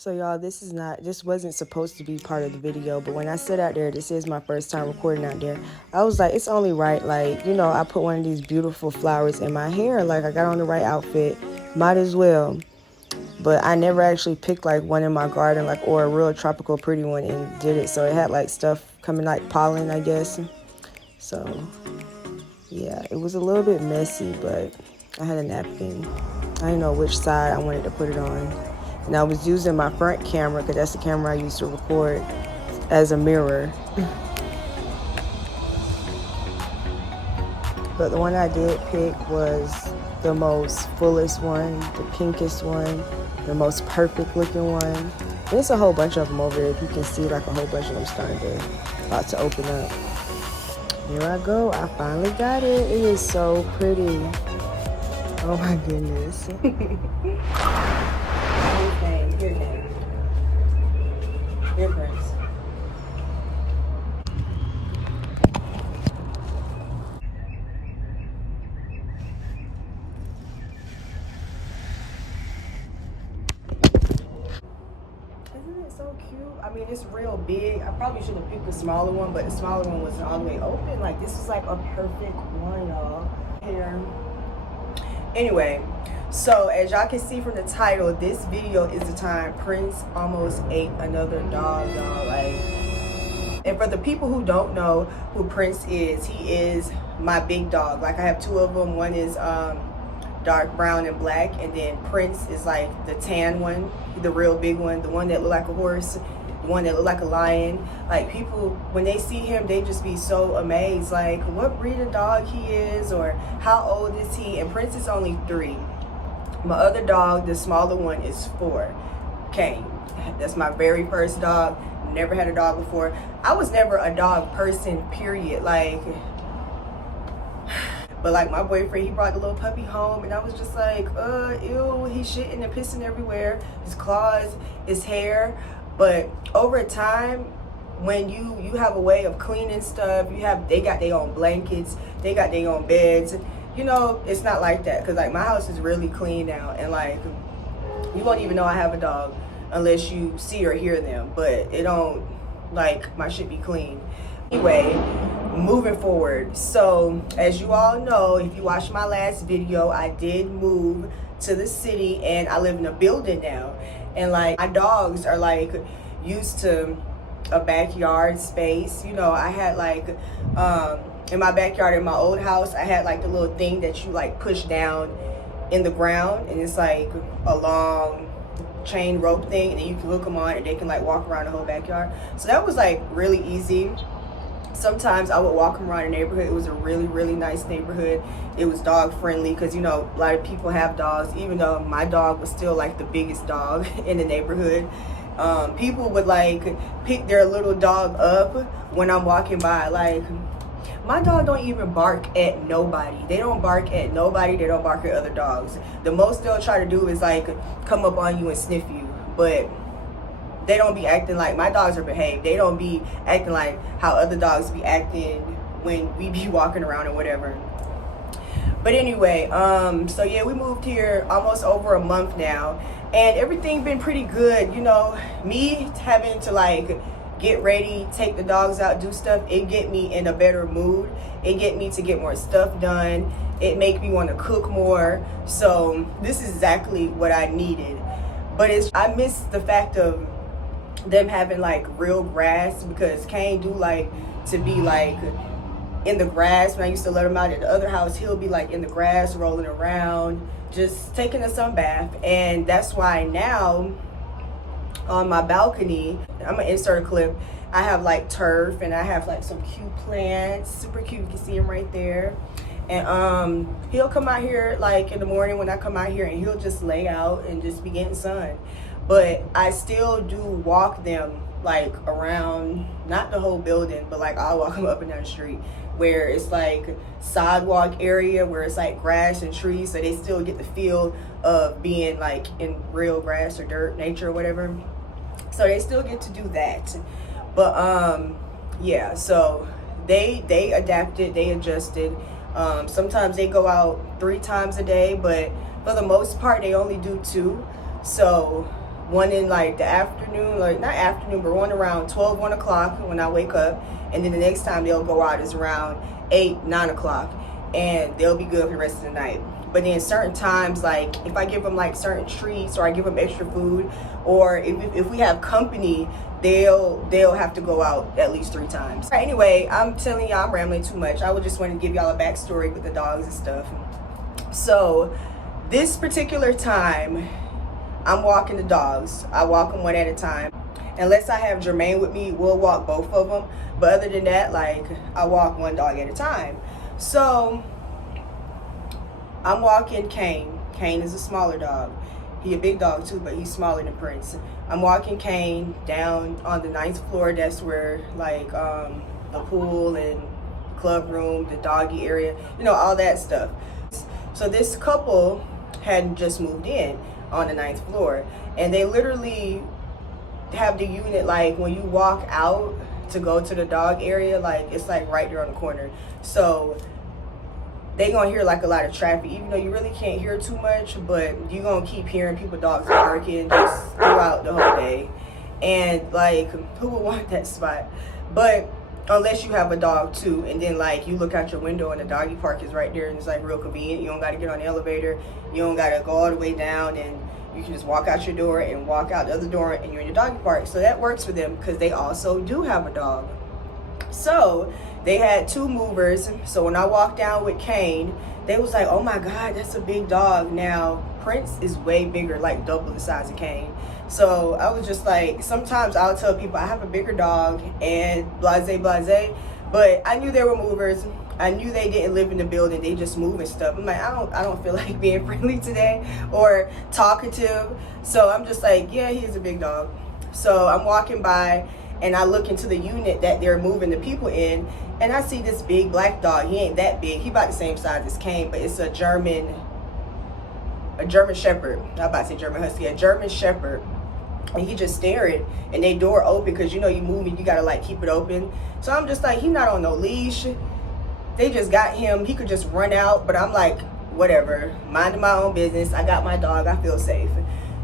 So y'all, this wasn't supposed to be part of the video, but when I sit out there, this is my first time recording out there. I was like, it's only right, like, you know, I put one of these beautiful flowers in my hair, like I got on the right outfit, might as well. But I never actually picked like one in my garden, like, or a real tropical pretty one and did it. So it had like stuff coming, like pollen, I guess. So yeah, it was a little bit messy, but I had a napkin. I didn't know which side I wanted to put it on. And I was using my front camera, because that's the camera I used to record, as a mirror. But the one I did pick was the most fullest one, the pinkest one, the most perfect looking one. There's a whole bunch of them over there. If you can see, like a whole bunch of them about to open up. Here I go. I finally got it. It is so pretty. Oh my goodness. Here, Prince. Isn't it so cute? I mean, it's real big. I probably should have picked a smaller one, but the smaller one wasn't all the way open. Like, this is like a perfect one, y'all. Here. Anyway, so as y'all can see from the title, this video is the time Prince almost ate another dog, y'all. Like, and for the people who don't know who Prince is, he is my big dog. Like, I have two of them. One is dark brown and black, and then Prince is like the tan one, the real big one, the one that look like a horse, the one that look like a lion. Like, people, when they see him, they just be so amazed, like what breed of dog he is, or how old is he. And Prince is only 3. My other dog, the smaller one, is 4. Kane. That's my very first dog. Never had a dog before. I was never a dog person, period. Like, but like my boyfriend, he brought the little puppy home, and I was just like, ew, he's shitting and pissing everywhere. His claws, his hair. But over time, when you have a way of cleaning stuff, they got their own blankets, they got their own beds. You know, it's not like that, because like my house is really clean now, and like you won't even know I have a dog unless you see or hear them. But it don't, like, my shit be clean. Anyway, moving forward, so as you all know, if you watched my last video, I did move to the city and I live in a building now. And like, my dogs are like used to a backyard space. You know, I had like in my backyard in my old house, I had like the little thing that you like push down in the ground, and it's like a long chain rope thing, and then you can hook them on and they can like walk around the whole backyard. So that was like really easy. Sometimes I would walk them around the neighborhood. It was a really, really nice neighborhood. It was dog friendly, because you know, a lot of people have dogs, even though my dog was still like the biggest dog in the neighborhood. People would like pick their little dog up when I'm walking by. Like, my dog don't even bark at nobody. They don't bark at nobody. They don't bark at other dogs. The most they'll try to do is like come up on you and sniff you. But they don't be acting like, my dogs are behaved. They don't be acting like how other dogs be acting when we be walking around or whatever. But anyway, so yeah, we moved here almost over a month now, and everything been pretty good. You know, me having to like get ready, take the dogs out, do stuff, it get me in a better mood. It get me to get more stuff done. It make me want to cook more. So this is exactly what I needed. But I miss the fact of them having like real grass, because Kane do like to be like in the grass. When I used to let him out at the other house, he'll be like in the grass, rolling around, just taking a sun bath. And that's why now on my balcony, I'm gonna insert a clip, I have like turf, and I have like some cute plants, super cute. You can see him right there. And he'll come out here like in the morning when I come out here, and he'll just lay out and just be getting sun. But I still do walk them like around, not the whole building, but like I'll walk them up and down the street where it's like sidewalk area where it's like grass and trees, so they still get the feel of being like in real grass or dirt, nature or whatever. So they still get to do that. But yeah, so they adapted, they adjusted. Sometimes they go out 3 times a day, but for the most part they only do 2. So one in like the afternoon, like not afternoon, but one around 12, 1 o'clock when I wake up. And then the next time they'll go out is around 8, 9 o'clock. And they'll be good for the rest of the night. But then certain times, like if I give them like certain treats or I give them extra food, or if we have company, they'll have to go out at least 3 times. Right, anyway, I'm telling y'all I'm rambling too much. I would just want to give y'all a backstory with the dogs and stuff. So this particular time, I'm walking the dogs. I walk them one at a time. Unless I have Jermaine with me, we'll walk both of them. But other than that, like I walk one dog at a time. So I'm walking Kane. Kane is a smaller dog. He a big dog too, but he's smaller than Prince. I'm walking Kane down on the 9th floor. That's where like the pool and club room, the doggy area, you know, all that stuff. So this couple had just moved in on the 9th floor, and they literally have the unit, like when you walk out to go to the dog area, like it's like right there on the corner. So they gonna hear like a lot of traffic, even though you really can't hear too much, but you gonna keep hearing people, dogs barking just throughout the whole day. And like, who would want that spot? But unless you have a dog too, and then like you look out your window and the doggy park is right there, and it's like real convenient. You don't got to get on the elevator, you don't got to go all the way down, and you can just walk out your door and walk out the other door and you're in the doggy park. So that works for them because they also do have a dog. So they had 2 movers. So when I walked down with Kane, they was like, oh my God, that's a big dog. Now Prince is way bigger, like double the size of Kane. So I was just like, sometimes I'll tell people I have a bigger dog and blase, but I knew they were movers. I knew they didn't live in the building. They just move and stuff. I'm like, I don't feel like being friendly today or talkative. So I'm just like, yeah, he is a big dog. So I'm walking by and I look into the unit that they're moving the people in, and I see this big black dog. He ain't that big. He about the same size as Kane, but it's a German Shepherd. I'm about to say German Husky, a German Shepherd. And he just staring, and they door open because you know you move and you gotta like keep it open. So I'm just like, he not on no leash. They just got him. He could just run out, but I'm like, whatever, minding my own business. I got my dog. I feel safe.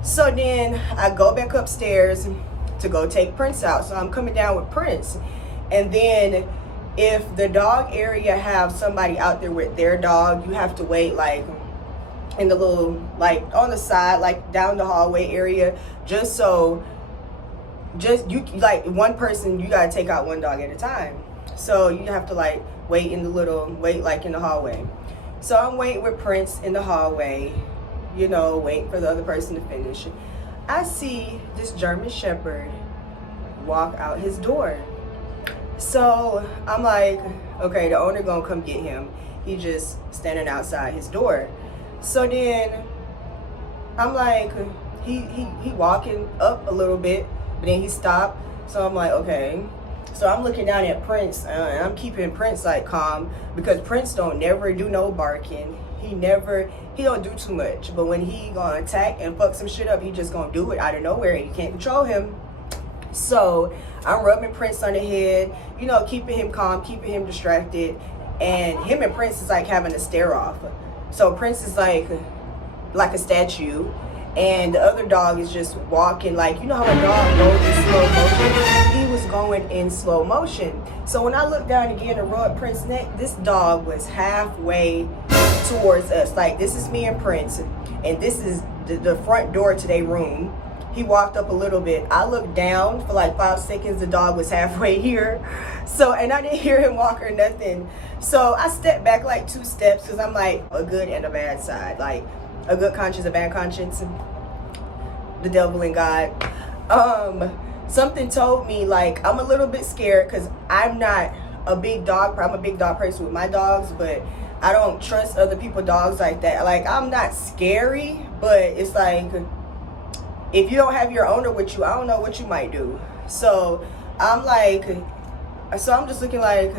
So then I go back upstairs to go take Prince out. So I'm coming down with Prince, and then if the dog area have somebody out there with their dog, you have to wait like in the little, like on the side, like down the hallway area, just you like one person, you gotta take out one dog at a time. So you have to like wait like in the hallway. So I'm waiting with Prince in the hallway, you know, waiting for the other person to finish. I see this German Shepherd walk out his door. So I'm like, okay, the owner gonna come get him. He just standing outside his door. So then I'm like, he walking up a little bit, but then he stopped. So I'm like, okay. So I'm looking down at Prince, and I'm keeping Prince like calm, because Prince don't never do no barking. He don't do too much. But when he gonna attack and fuck some shit up, he just gonna do it out of nowhere, and you can't control him. So I'm rubbing Prince on the head, you know, keeping him calm, keeping him distracted. And him and Prince is like having a stare off. So Prince is like a statue, and the other dog is just walking, like, you know how a dog goes in slow motion? He was going in slow motion. So when I looked down again to rub Prince's neck, this dog was halfway towards us. Like, this is me and Prince, and this is the front door to their room. He walked up a little bit. I looked down for like 5 seconds. The dog was halfway here. So, and I didn't hear him walk or nothing. So I stepped back like 2 steps, because I'm like, a good and a bad side. Like, a good conscience, a bad conscience, the devil and God. Something told me, like, I'm a little bit scared, because I'm not a big dog. I'm a big dog person with my dogs, but I don't trust other people's dogs like that. Like, I'm not scary, but it's like, if you don't have your owner with you, I don't know what you might do. So I'm just looking like,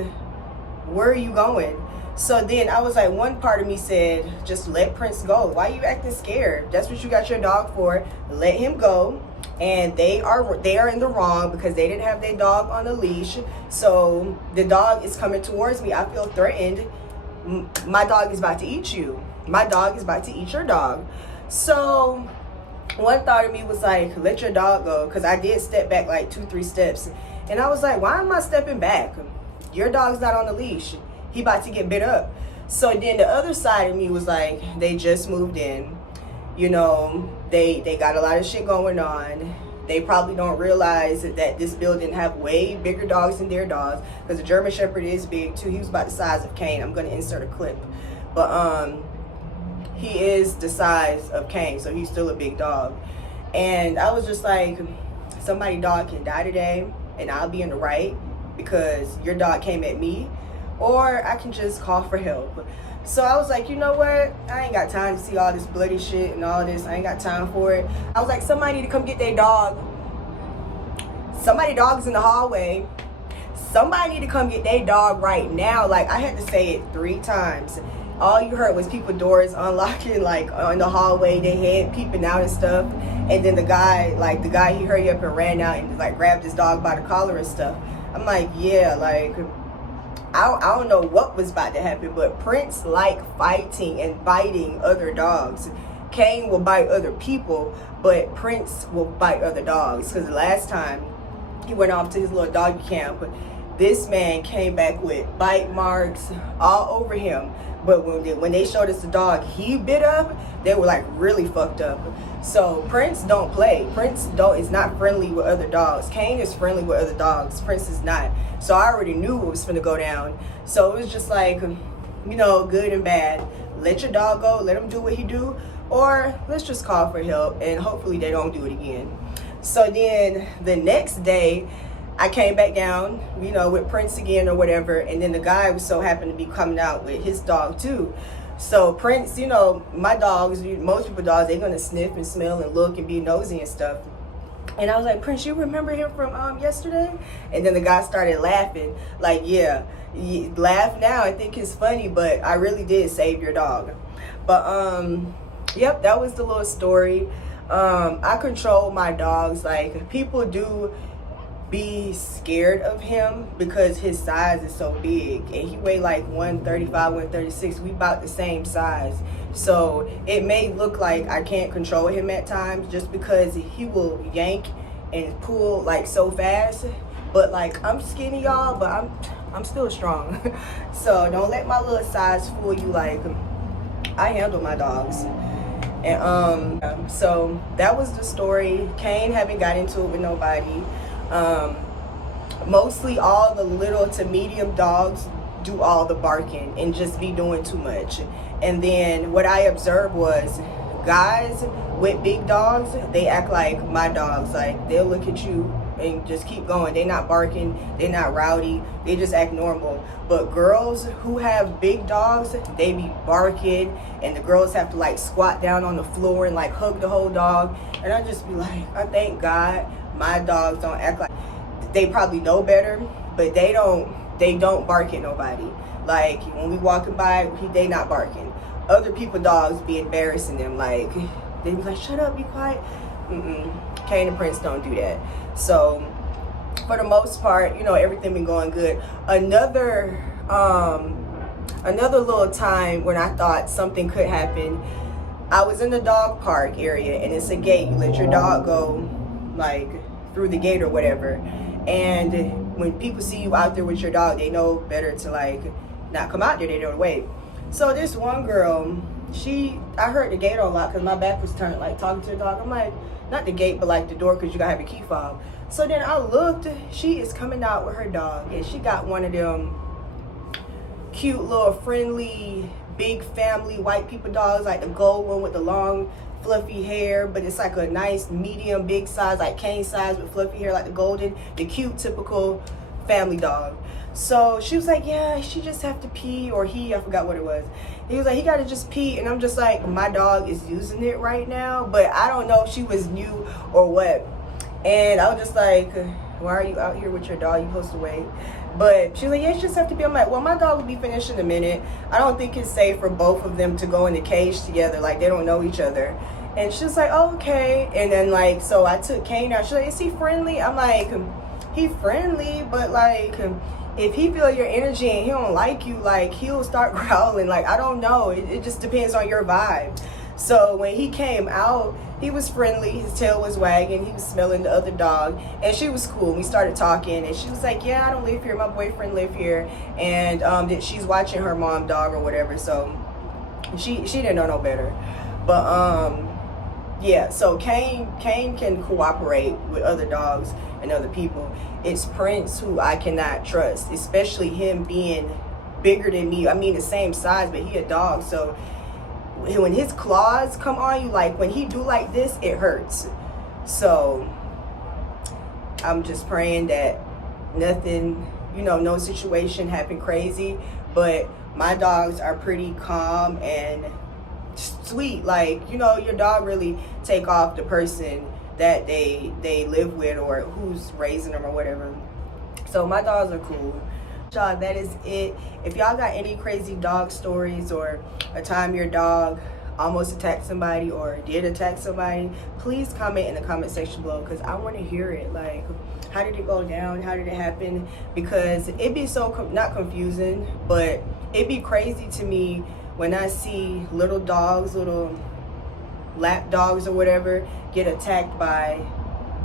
where are you going? So then I was like, one part of me said, just let Prince go. Why are you acting scared? That's what you got your dog for. Let him go. And they are in the wrong, because they didn't have their dog on a leash. So the dog is coming towards me. I feel threatened. My dog is about to eat you. My dog is about to eat your dog. So one thought of me was like, let your dog go, because I did step back like 2-3 steps, and I was like, why am I stepping back? Your dog's not on the leash. He about to get bit up. So then the other side of me was like, they just moved in, you know, they got a lot of shit going on. They probably don't realize that this building have way bigger dogs than their dogs, because the German Shepherd is big too. He was about the size of Kane. I'm going to insert a clip, but he is the size of Kane, so he's still a big dog. And I was just like, somebody's dog can die today and I'll be in the right because your dog came at me, or I can just call for help. So I was like, you know what? I ain't got time to see all this bloody shit and all this. I ain't got time for it. I was like, somebody need to come get their dog. Somebody dog's in the hallway. Somebody need to come get their dog right now. Like, I had to say it 3 times. All you heard was people doors unlocking, like in the hallway, they head peeping out and stuff. And then the guy, he hurried up and ran out and like grabbed his dog by the collar and stuff. I'm like, yeah, like, I don't know what was about to happen, but Prince like fighting and biting other dogs. Kane will bite other people, but Prince will bite other dogs. Because the last time he went off to his little doggy camp, this man came back with bite marks all over him. But when they showed us the dog he bit up, they were like really fucked up. So Prince don't play. Prince is not friendly with other dogs. Kane is friendly with other dogs. Prince is not. So I already knew what was finna go down. So it was just like, you know, good and bad. Let your dog go. Let him do what he do. Or let's just call for help and hopefully they don't do it again. So then the next day, I came back down, you know, with Prince again or whatever. And then the guy was so happened to be coming out with his dog too. So Prince, you know, my dogs, most people's dogs, they're going to sniff and smell and look and be nosy and stuff. And I was like, Prince, you remember him from yesterday? And then the guy started laughing. Like, yeah, you laugh now. I think it's funny, but I really did save your dog. But, yep, that was the little story. I control my dogs. Like, people do be scared of him because his size is so big, and he weighed like 135, 136. We about the same size, so it may look like I can't control him at times just because he will yank and pull like so fast. But like, I'm skinny, y'all, but I'm still strong. So don't let my little size fool you. Like, I handle my dogs. And so that was the story. Kane haven't got into it with nobody. Mostly all the little to medium dogs do all the barking and just be doing too much. And then what I observed was guys with big dogs, they act like my dogs. Like, they'll look at you and just keep going. They're not barking, they're not rowdy, they just act normal. But girls who have big dogs, they be barking, and the girls have to like squat down on the floor and like hug the whole dog. And I just be like, I thank God my dogs don't act like, they probably know better, but they don't bark at nobody. Like, when we walking by, they not barking. Other people dogs be embarrassing them. Like, they be like, shut up, be quiet. Kane and Prince don't do that. So for the most part, you know, everything been going good. Another little time when I thought something could happen, I was in the dog park area, and it's a gate. You let your dog go like through the gate or whatever, and when people see you out there with your dog, they know better to like not come out there. They know to wait. So this one girl, I heard the gate unlock because my back was turned, like talking to the dog. I'm like, not the gate, but like the door, because you gotta have a key fob. So then I looked, she is coming out with her dog, and she got one of them cute little friendly big family white people dogs, like the gold one with the long fluffy hair, but it's like a nice medium big size, like Kane size with fluffy hair, like the golden, the cute typical family dog. So she was like, yeah, she just have to pee, or I forgot what it was. He was like, he gotta just pee, and I'm just like, my dog is using it right now, but I don't know if she was new or what. And I was just like, why are you out here with your dog? You supposed to wait. But she was like, yeah, she just have to be. I'm like, well, my dog will be finished in a minute. I don't think it's safe for both of them to go in the cage together. Like, they don't know each other. And she was like, oh, okay. And then, like, so I took Kane out. She's like, is he friendly? I'm like, he friendly, but, like, if he feel your energy and he don't like you, like, he'll start growling. Like, I don't know. It just depends on your vibe. So when he came out, he was friendly, his tail was wagging, he was smelling the other dog, and she was cool. We started talking, and she was like, yeah, I don't live here, my boyfriend live here, and that she's watching her mom dog or whatever, so she didn't know no better. But yeah, so Kane can cooperate with other dogs and other people. It's Prince who I cannot trust, especially him being bigger than me. I mean, the same size, but he a dog, so when his claws come on you, like when he do like this, it hurts. So I'm just praying that nothing, you know, no situation happen crazy, but my dogs are pretty calm and sweet. Like, you know, your dog really take off the person that they live with or who's raising them or whatever. So my dogs are cool. Y'all, that is it. If y'all got any crazy dog stories or a time your dog almost attacked somebody or did attack somebody, please comment in the comment section below, because I want to hear it. Like, how did it go down? How did it happen? Because it'd be so not confusing, but it'd be crazy to me when I see little dogs, little lap dogs or whatever, get attacked by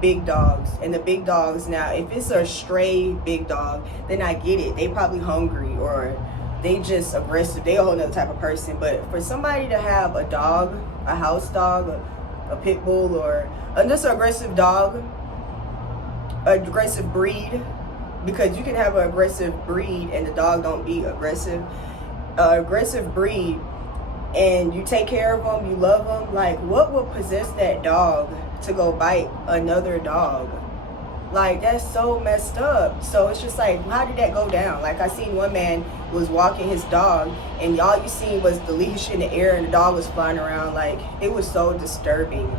big dogs. And the big dogs, now if it's a stray big dog, then I get it, they probably hungry or they just aggressive, they a whole nother type of person. But for somebody to have a dog, a house dog, a pit bull, or just an aggressive dog, aggressive breed, because you can have an aggressive breed and the dog don't be aggressive, aggressive breed, and you take care of them, you love them, like what would possess that dog to go bite another dog? Like, that's so messed up. So it's just like, how did that go down? Like, I seen one man was walking his dog and all you seen was the leash in the air and the dog was flying around. Like, it was so disturbing.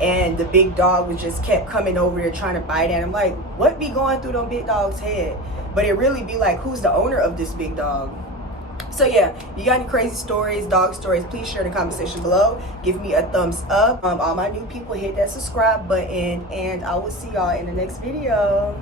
And the big dog was just kept coming over there trying to bite at him. Like, what be going through them big dog's head? But it really be like, who's the owner of this big dog? So yeah, you got any crazy stories, dog stories, please share in the comment section below. Give me a thumbs up. All my new people, hit that subscribe button, and I will see y'all in the next video.